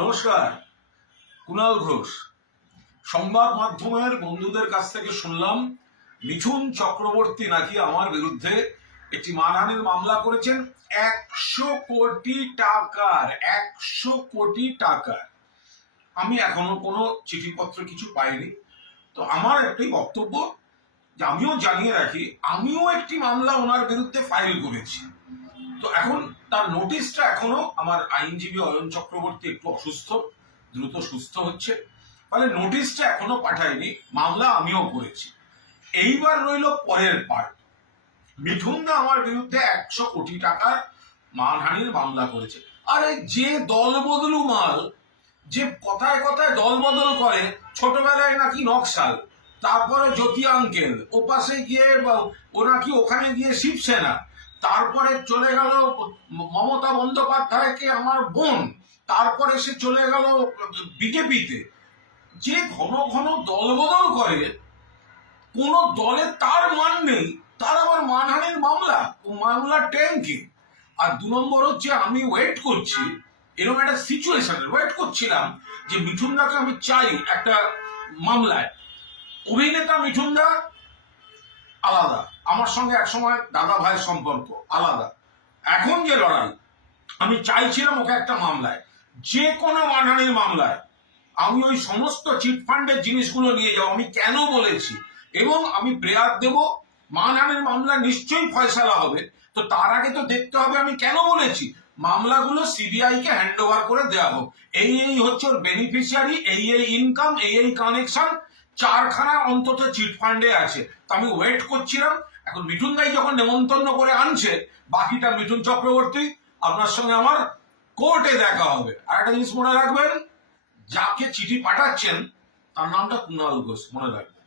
নমস্কার কুণাল ঘোষ সংবাদ মাধ্যমের বন্ধুদের কাছ থেকে শুনলাম মিথুন চক্রবর্তী নাকি আমার বিরুদ্ধে একটি মানহানির মামলা করেছেন একশো কোটি টাকার একশো কোটি টাকার আমি এখনো কোনো চিঠিপত্র কিছু পাইনি তো আমার একটি বক্তব্য যে আমিও জানিয়ে রাখি আমিও একটি মামলা ওনার বিরুদ্ধে ফাইল করেছি তো এখন তার নোটিশটা এখনো আমার আইনজীবী অয়ন চক্রবর্তী একটু অসুস্থ দ্রুত সুস্থ হচ্ছে ফলে নোটিশটা এখনো পাঠায়নি মামলা আমিও করেছি এইবার রইল পরের পার্ট মিঠুনদা আমার বিরুদ্ধে একশো কোটি টাকার মানহানির মামলা করেছে আরে যে দল বদলু মাল যে কথায় কথায় দল বদল করে ছোটবেলায় নাকি নকশাল তারপরে জ্যোতি আঙ্কেল ও পাশে গিয়ে ও নাকি ওখানে গিয়ে শিবসেনা তারপরে চলে গেল মমতা বন্দ্যোপাধ্যায়কে আমার বোন তারপরে সে চলে গেল বিজেপিতে যে ঘন ঘন দলবদল করে কোন দলে তার মান নেই তার আবার মানহানির মামলা মামলা ট্যাঙ্কি আর দু নম্বর হচ্ছে আমি ওয়েট করছি এরকম একটা সিচুয়েশনে ওয়েট করছিলাম যে মিঠুনদাকে আমি চাই একটা মামলায় অভিনেতা মিঠুনদা আলাদা আমার সঙ্গে এক সময় দাদা ভাইয়ের সম্পর্ক আলাদা এখন যে লড়াই আমি চাইছিলাম ওকে একটা মামলায় যে কোনো মানহানির মামলায় আমি ওই সমস্ত চিটফান্ডের জিনিসগুলো নিয়ে যাবো আমি কেন বলেছি এবং আমি প্রেয়ার দেব মানহানির মামলা নিশ্চয়ই ফয়সালা হবে তো তার আগে তো দেখতে হবে আমি কেন বলেছি মামলাগুলো সিবিআইকে হ্যান্ড ওভার করে দেওয়া হোক এই এই হচ্ছে ওর বেনিফিশিয়ারি এই এই ইনকাম এই এই কানেকশন চারখানা অন্তত চিট ফান্ডে আছে তো আমি ওয়েট করছিলাম এখন মিঠুন দাই যখন নেমন্তন্ন করে আনছে বাকিটা মিঠুন চক্রবর্তী আপনার সঙ্গে আমার কোর্টে দেখা হবে আর একটা জিনিস মনে রাখবেন যাকে চিঠি পাঠাচ্ছেন তার নামটা কুণাল ঘোষ মনে রাখবেন